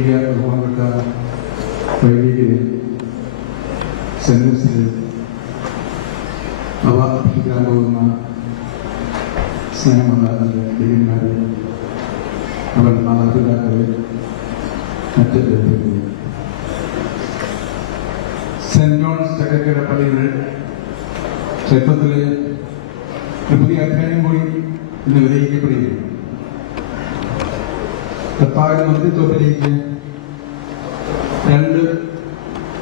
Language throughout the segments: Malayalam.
വൈദിക ബഹുമാനപ്പെട്ട വൈദികരെ, സെൻറ്റൻസിൽ അവ അർപ്പിക്കാൻ പോകുന്ന സ്നേഹമുള്ള ദേവന്മാരെ, അവരുടെ മാതാപിതാക്കളെ, മറ്റ് ബന്ധുക്കളെ, സെന്റ് ജോൺസ് ചക്കക്കര പള്ളിയുടെ ക്ഷേത്രത്തിലെ പുതിയ അധ്യായം കൂടി ഇന്ന് വിലയിക്കപ്പെടുകയാണ്. കർത്താവിന്റെ മന്ത്രിത്വത്തിലേക്ക് 2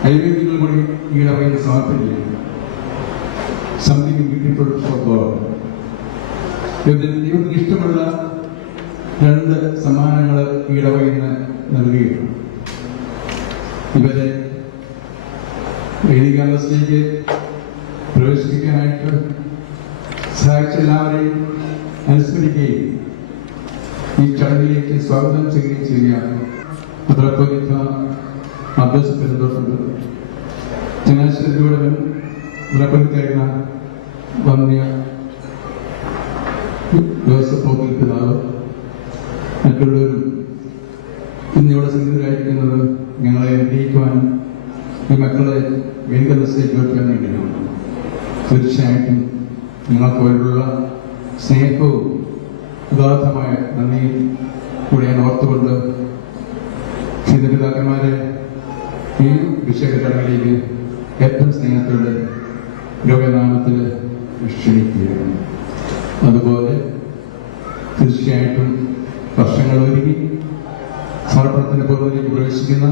നൈവേദ്യങ്ങൾ കൂടി ഈടവയിൽ സമർപ്പിക്കുകയാണ്. Something beautiful for God. ദൈവത്തിന് ഇഷ്ടമുള്ള 2 സമ്മാനങ്ങൾ ഈടവയിൽ നൽകുകയാണ്. ഇവരെ വൈദികാന്തത്തിലേക്ക് പ്രവേശിപ്പിക്കാനായിട്ട് സഹായിച്ച എല്ലാവരെയും അനുസ്മരിക്കുകയും ഈ ചടങ്ങിലേക്ക് സ്വാഗതം ചെയ്യുകയും ചെയ്യുകയാണ്. മെത്രാപ്പോലീത്ത മദ്രസ പെരുന്തോട്ടുണ്ട്, ചങ്ങനാശ്ശേരിയുടെ മെത്രാപ്പോലീത്തായിരുന്ന വന്യ ജോസഫ് പോത്തിൽ പിതാവ്, മറ്റുള്ളവരും ഇന്നിവിടെ സന്നിധരായിരിക്കുന്നത് ഞങ്ങളെ അനുഗ്രഹിക്കുവാനും ഈ മക്കളെ വേദികലത്തിലേക്ക് വെക്കാൻ വേണ്ടിയാണ്. തീർച്ചയായിട്ടും നിങ്ങൾക്ക് അവരോടുള്ള സ്നേഹവും ഉദാത്തമായ നന്ദിയും കൂടെ ഞാൻ ഓർത്തുകൊണ്ട് പിതാക്കന്മാരെ ഈ വിഷയ ചടങ്ങിലേക്ക് ഏറ്റവും സ്നേഹത്തോടെ രോഗനാമത്തിൽ ക്ഷണിക്കുകയാണ്. അതുപോലെ തീർച്ചയായിട്ടും വർഷങ്ങൾ ഒരുങ്ങി സമർപ്പണത്തിന്റെ പൂർവ്വത്തിലേക്ക് പ്രവേശിക്കുന്ന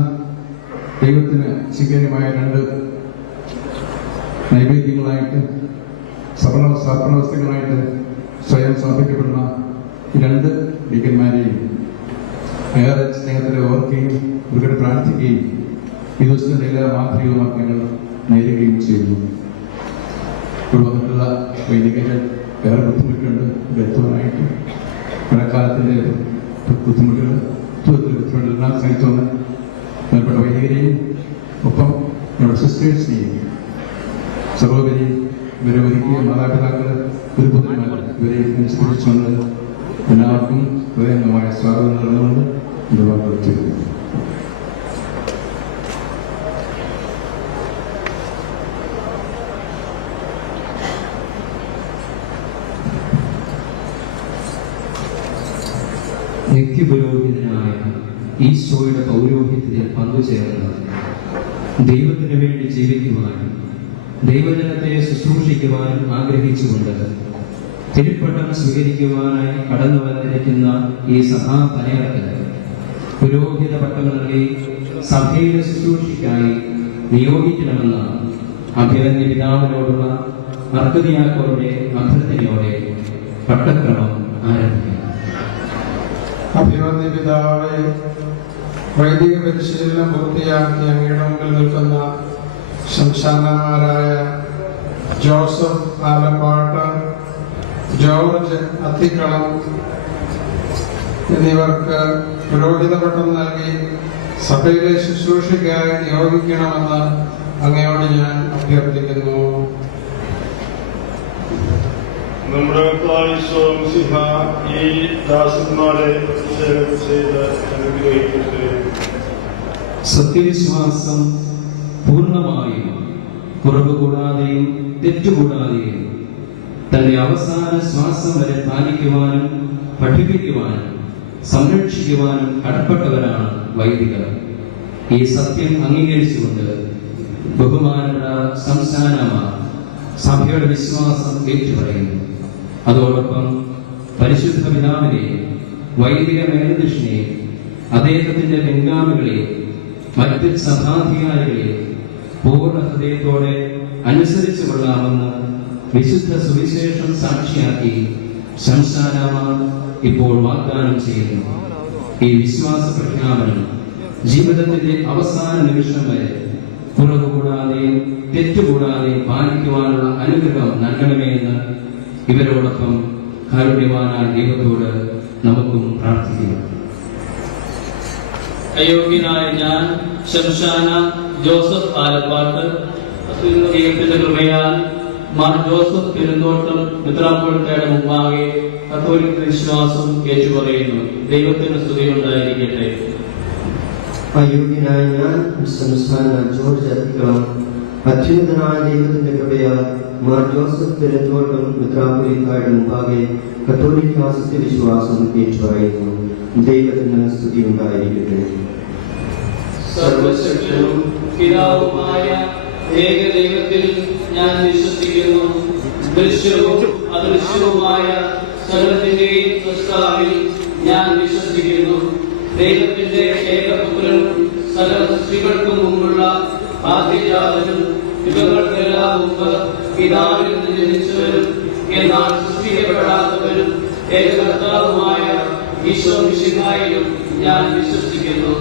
ദൈവത്തിന് സ്വീകാര്യമായ 2 നൈവേദ്യങ്ങളായിട്ട് സമർപ്പണവസ്തുക്കളായിട്ട് സ്വയം സമർപ്പിക്കപ്പെടുന്ന 2 ഡീക്കന്മാരെയും ഏറെ സ്നേഹത്തിലെ ഓർക്കുകയും ഇവരുടെ പ്രാർത്ഥിക്കുകയും ഈ ദിവസത്തിന്റെ എല്ലാ മാതൃകകളുമാക്കി ഞങ്ങൾ നേരുകയും ചെയ്യുന്നു. ഇവിടെ വന്നിട്ടുള്ള വൈദികരെ വേറെ ബുദ്ധിമുട്ടുണ്ട് വ്യക്തമായിട്ട് മഴക്കാലത്തിന്റെ ബുദ്ധിമുട്ടുകൾ ബുദ്ധിമുട്ടെല്ലാം സഹിച്ചുകൊണ്ട് ബന്ധപ്പെട്ട വൈദികരെയും ഒപ്പം ഞങ്ങളുടെ സിസ്റ്റേഴ്സിനെയും സഹോദരി ഇവരെ ഒരുക്കിയ മാതാപിതാക്കൾ ഗുരുപുത്രന്മാർ ഇവരെ അനുസ്മരിച്ചുകൊണ്ട് എല്ലാവർക്കും ഹൃദയംഗമായ സ്വാഗതം നൽകുന്നുകൊണ്ട് ഇത് വാർത്തയിക്കുന്നു. നിത്യപുരോഹിതനായ ഈശോയുടെ പൗരോഹിത്യത്തിൽ പങ്കുചേർന്ന് ദൈവത്തിന് വേണ്ടി ജീവിക്കുവാനും ദൈവജനത്തെ ശുശ്രൂഷിക്കുവാനും ആഗ്രഹിച്ചുകൊണ്ട് തിരുപ്പട്ടം സ്വീകരിക്കുവാനായി കടന്നു വന്നിരിക്കുന്ന ഈ സഭാപനയർക്ക് പുരോഹിത പട്ടം നൽകി സഭയുടെ ശുശ്രൂഷയ്ക്കായി നിയോഗിക്കണമെന്ന അഭിമന്യ പിതാവിനോടുള്ള മർക്കതിയാക്കോരുടെ അഭ്യർത്ഥനയോടെ പട്ടക്രമം ആരംഭിക്കും. അഭിമന്യ പിതാവെ, വൈദിക പരിശീലനം പൂർത്തിയാക്കി അങ്ങയുടെ മുമ്പിൽ നിൽക്കുന്ന ശംശാനമാരായ ജോസഫ് ആലപ്പാട്ട്, ജോർജ് അത്തിക്കളം എന്നിവർക്ക് പുരോഹിത പട്ടം നൽകി സഭയിലെ ശുശ്രൂഷയ്ക്കായി നിയോഗിക്കണമെന്ന് അങ്ങയോട് ഞാൻ അഭ്യർത്ഥിക്കുന്നു. നമ്മുടെ ഈ ദാസന്മാരെ ചെയ്ത് അനുഗ്രഹിക്കട്ടെ. സത്യവിശ്വാസം പൂർണ്ണമായും കുറവ് കൂടാതെയും തെറ്റുകൂടാതെയും തന്റെ അവസാന ശ്വാസം വരെ പാലിക്കുവാനും പഠിപ്പിക്കുവാനും സംരക്ഷിക്കുവാനും കടപ്പെട്ടവരാണ് വൈദികർ. ഈ സത്യം അംഗീകരിച്ചുകൊണ്ട് ബഹുമാനപ്പെട്ട സംസ്ഥാനമാർ സഭയുടെ വിശ്വാസം ഏറ്റുപറയുന്നു. അതോടൊപ്പം പരിശുദ്ധ പിതാവിനെയും വൈദിക മേലധ്യക്ഷനെയും അദ്ദേഹത്തിന്റെ പിൻഗാമികളെയും മറ്റ് സഭാധികാരികളെയും പൂർണ്ണ ഹൃദയത്തോടെ അനുസരിച്ചു കൊള്ളാമെന്ന് വിശുദ്ധ സുവിശേഷം സാക്ഷിയാക്കി ശംശാനമാർ ഇപ്പോൾ വാഗ്ദാനം ചെയ്യുന്നു. ഈ വിശ്വാസ പ്രഖ്യാപനം ജീവിതത്തിന്റെ അവസാന നിമിഷം വരെ കുറവ് കൂടാതെയും തെറ്റുകൂടാതെയും പാലിക്കുവാനുള്ള അനുഗ്രഹം നൽകണമേ എന്ന് ഇവരോടൊപ്പം കാരുണ്യവാനായ ദൈവത്തോട് നമുക്കും പ്രാർത്ഥിക്കാം. അയോഗ്യനായ ഞാൻ ശംശാന ജോസഫ് ആലപ്പാട്ട് ദൈവത്തിന്റെ കൃപയാൽ മാർ ജോസഫ് പെരുന്തോട്ടം മെത്രാപ്പോലീത്തയുടെ മുമ്പാകെ കത്തോലിക്ക വിശ്വാസം ഏറ്റുപറയുന്നു. ദൈവത്തിന് സ്തുതി ഉണ്ടായിരിക്കട്ടെ. അയോഗ്യനായ ഞാൻ സംസ്ഥാന ജോർജ് അത്തിക്കളം അത്യുന്നതനായ ദൈവത്തിന്റെ കൃപയാൽ മാർ ജോസഫ് പെരുന്തോട്ടം മെത്രാപ്പൊലീത്തായുടെ മുമ്പാകെ കത്തോലിക്ക സത്യവിശ്വാസം ഏറ്റുപറയുന്നു. ദൈവത്തിന് സ്തുതി ഉണ്ടായിരിക്കട്ടെ. സർവശക്തനും പിതാവുമായ ഏകദൈവത്തിൽ ഞാൻ വിശ്വസിക്കുന്നു. ദൃശ്യവും അദൃശ്യവുമായ സകലത്തിന്റെയും സൃഷ്ടാവിൽ ഞാൻ വിശ്വസിക്കുന്നു. ദൈവത്തിന്റെ ഏകപുത്രനും സകല സൃഷ്ടികൾക്കും മുമ്പുള്ള ആദ്യജാതനും യുഗങ്ങൾക്കെല്ലാം മുമ്പ് പിതാവിൽ നിന്ന് ജനിച്ചവരും എന്നാൽ സൃഷ്ടിക്കപ്പെടാത്തവരും ഏകകർത്താവുമായ ഈശോ മിശിഹായിലും ഞാൻ വിശ്വസിക്കുന്നു.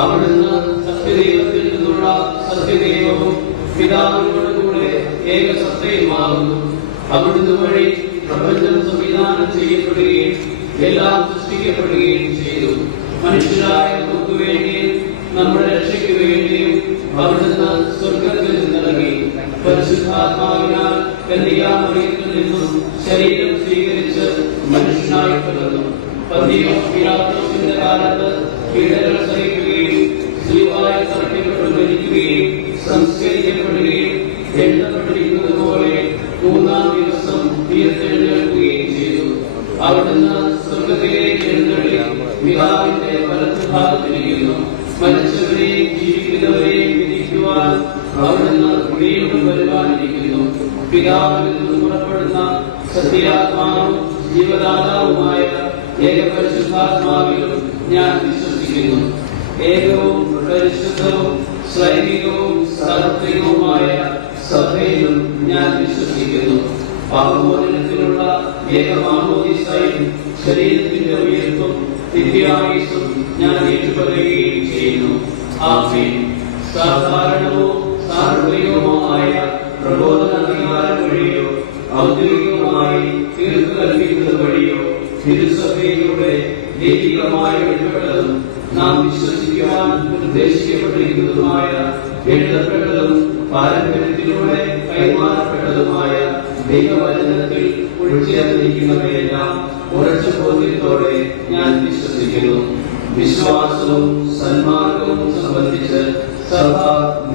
അവിടുന്ന് സത്യദൈവത്തിൽ നിന്നുള്ള സത്യദൈവവും പിതാവിനോടുകൂടെ ഏകസത്തയുമാകുന്നു. അവിടുന്ന് വഴി പ്രപഞ്ചം സംവിധാനം ചെയ്യപ്പെടുകയും എല്ലാം സൃഷ്ടിക്കപ്പെടുകയും ചെയ്തു. മനുഷ്യരായ നമുക്ക് വേണ്ടിയും നമ്മുടെ രക്ഷയ്ക്ക് വേണ്ടിയും അവിടുന്ന് സ്വർഗത്തിൽ നിന്നിറങ്ങി പരിശുദ്ധാത്മാവിനാൽ കന്യകാമറിയത്തിൽ നിന്നും ശരീരം സ്വീകരിച്ച് മനുഷ്യനായി പിറന്നു. പന്തിയോസ് പിലാത്തോസിന്റെ കാലത്ത് പീഡകൾ സഹിക്കുകയും ശിലുവായിൽ തറയ്ക്കപ്പെട്ടു മരിക്കുകയും സംസ്കരിക്കപ്പെടുകയും എഴുതപ്പെട്ടിരിക്കുന്നത് പോലെ മൂന്നാം ദിവസം ഉയർത്തെഴുന്നേൽക്കുകയും ചെയ്തു. അവിടുന്ന് സ്വർഗത്തിലേക്ക് എഴുന്നള്ളി പിതാവിന്റെ വലത്തുഭാഗത്തിരിക്കുന്നു. മരിച്ചവരെയും ജീവിക്കുന്നവരെയും വിധിക്കുവാൻ അവിടുന്ന് വീണ്ടും വരുവാനിരിക്കുന്നു. പിതാവിൽ നിന്നും പുറപ്പെടുന്ന സത്യാത്മാവും ജീവദാതാവുമായ ഏകപരിശുദ്ധാത്മാവിലും ഞാൻ വിശ്വസിക്കുന്നു. ഏകവും പരിശുദ്ധവും സൈനികവും സാർവത്രികവുമായ സഭയിലും ഞാൻ വിശ്വസിക്കുന്നു. പാപമോചനത്തിനുള്ള ഏകമാമോദീസയും ശരീരത്തിന്റെ ഉയർപ്പും നിത്യായുസ്സും ഞാൻ ഏറ്റുപറയുകയും ചെയ്യുന്നു. ആമേൻ. സാധാരണമോ സാർവത്രികവുമായ പ്രബോധനാധികാരം വഴിയോ ഔദ്യോഗികമായി തീർപ്പ് കൽപ്പിക്കുന്നത് വഴിയോ തിരുസഭയിലൂടെ ദൈവികമായി വെളിപ്പെട്ടതും നാം വിശ്വസിക്കുവാൻ നിർദ്ദേശിക്കപ്പെട്ടിരിക്കുന്നതുമായ എഴുതപ്പെട്ടതും പാരമ്പര്യത്തിലൂടെ കൈമാറപ്പെട്ടതുമായ ദൈവവചനത്തിൽ ഉൾച്ചേർന്നിരിക്കുന്നവയെല്ലാം ഉറച്ച ബോധ്യത്തോടെ ഞാൻ വിശ്വസിക്കുന്നു. വിശ്വാസവും സന്മാർഗവും സംബന്ധിച്ച് സഭ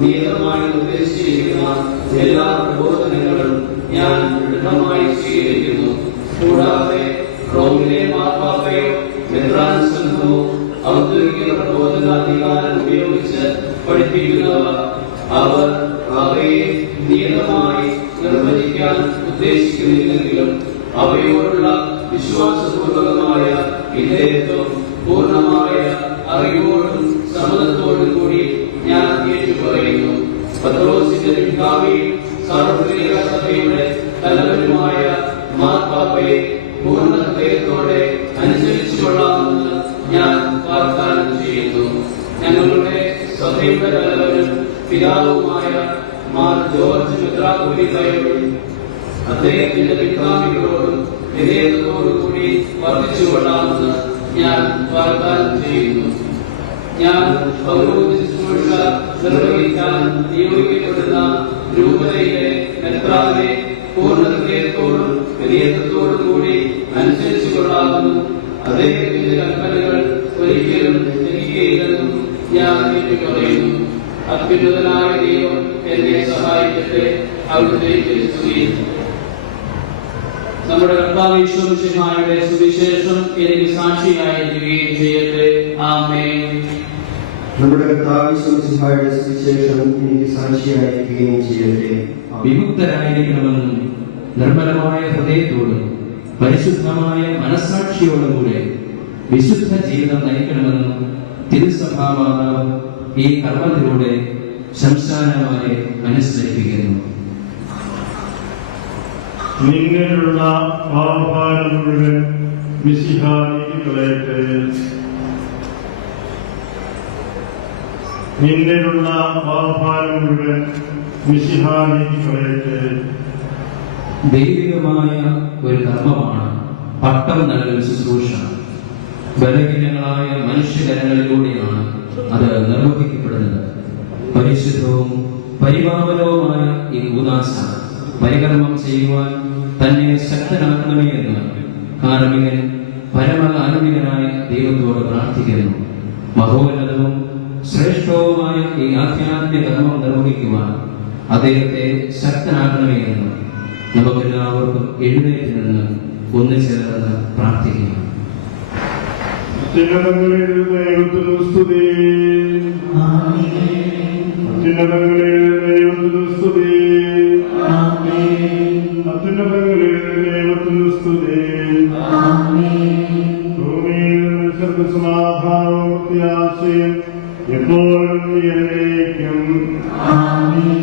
നിയതമായി നിർദ്ദേശിച്ചിരിക്കുന്ന എല്ലാ പ്രബോധനങ്ങളും ഞാൻ ദൃഢമായി സ്വീകരിക്കുന്നു. കൂടാതെ റോമിലെ മാർപ്പാപ്പയോ മെത്രാൻ സംഘമോ ഔദ്യോഗിക പ്രബോധനാധികാരം ഉപയോഗിച്ച് പഠിപ്പിക്കുന്നവർ അവർ അവയെ നിയതമായി നിർവചിക്കാൻ ഉദ്ദേശിക്കുന്നില്ലെങ്കിലും അവയോടുള്ള വിശ്വാസപൂർവകമായ വിധേയത്വം പൂർണ്ണമായ അറിവോടും സമ്മതത്തോടും കൂടി ഞാൻ ഏറ്റുപറയുന്നു. പത്രോസിന്റെ പിൻഗാമിയും സാർവത്രിക സഭയുടെ തലവനുമായ മാർപ്പാപ്പയെ പൂർണ്ണ ഹൃദയത്തോടെ അനുസരിച്ചു കൊള്ളാമെന്ന് ഞാൻ വാഗ്ദാനം ചെയ്യുന്നു. ഞങ്ങളുടെ സഭയുടെ തലവനും പിതാവുമായ മാർ ജോർജ് മെത്രാപ്പൊലീത്തായോടും അദ്ദേഹത്തിന്റെ പിൻഗാമികളോടും വിധേയത്തോടുകൂടി വർദ്ധിച്ചുകൊള്ളാമെന്ന് ഞാൻ വാഗ്ദാനം ചെയ്യുന്നു. ഞാൻ പൗരോഹിത്യ ശുശ്രൂഷ നിർവഹിക്കാൻ നിയോഗിക്കപ്പെടുന്ന രൂപതയിലെ മെത്രാനെ പൂർണ്ണ ഹൃദയത്തോടും വിധേയത്തോടും കൂടി അനുസരിച്ചു കൊള്ളാമെന്നും അദ്ദേഹത്തിന്റെ കൽപ്പനകൾ ഒരിക്കലും ലംഘിക്കുകയില്ലെന്നും ഞാൻ പറയുന്നു. അത്യുന്നതനായ ദൈവം എന്നെ സഹായിക്കട്ടെ. അവിടുത്തെ സ്തുതി. നമ്മുടെ കർത്താവ് യേശു മിശിഹായുടെ സുവിശേഷം എനിക്ക് സാക്ഷിയായിരിക്കുകയും ചെയ്യട്ടെ. ആമേൻ. നമ്മുടെ കർത്താവ് യേശു മിശിഹായുടെ സുവിശേഷം എനിക്ക് സാക്ഷിയായിരിക്കുകയും ചെയ്യട്ടെ. വിമുക്തരായിരിക്കണമെന്നും നിർമ്മലമായ ഹൃദയത്തോടും പരിശുദ്ധമായ മനസ്സാക്ഷിയോടും കൂടെ വിശുദ്ധ ജീവിതം നയിക്കണമെന്നും തിരുസഭാമാതാവ് ഈ കർമ്മത്തിലൂടെ ശംശാനമാരെ അനുസ്മരിപ്പിക്കുന്നു. നിന്നിലുള്ള പാപഭാരം മുഴുവൻ മിശിഹ നീക്കിക്കളയട്ടെ. നിന്നിലുള്ള പാപഭാരം മുഴുവൻ മിശിഹ നീക്കിക്കളയട്ടെ. ദൈവികമായ ഒരു കർമ്മമാണ് പട്ടം നൽകൽ ശുശ്രൂഷ. ബലഹീനങ്ങളായ മനുഷ്യകരങ്ങളിലൂടെയാണ് അത് നിർവഹിക്കപ്പെടുന്നത്. പരിശുദ്ധവും പരിപാവനവുമായ ഈ കൂദാശ പരികർമ്മം ചെയ്യുവാൻ തന്നെ ശക്തനാക്കണമേ എന്ന് കാർമികൻ പരമകാരുണികനായ ദൈവത്തോട് പ്രാർത്ഥിക്കുന്നു. മഹോന്നതവും ശ്രേഷ്ഠവുമായ ഈ ആധ്യാത്മിക കർമ്മം നിർവഹിക്കുവാൻ അദ്ദേഹത്തെ ശക്തനാക്കണമേ എന്ന് നമുക്കെല്ലാവർക്കും എഴുന്നേറ്റ് നിന്ന് ഒന്നുചേർന്ന് പ്രാർത്ഥിക്കുന്നു. അത്യുന്നതങ്ങളിൽ ദൈവത്തിനു സ്തുതി. അത്യുന്നതങ്ങളിൽ ദൈവത്തിനു സ്തുതി. അത്യുന്നതങ്ങളിൽ ദൈവത്തിനു സ്തുതി. ഭൂമിയിൽ മനുഷ്യർക്ക് സമാധാനവും പ്രത്യാശയും എപ്പോഴും എന്നേക്കും. Amen.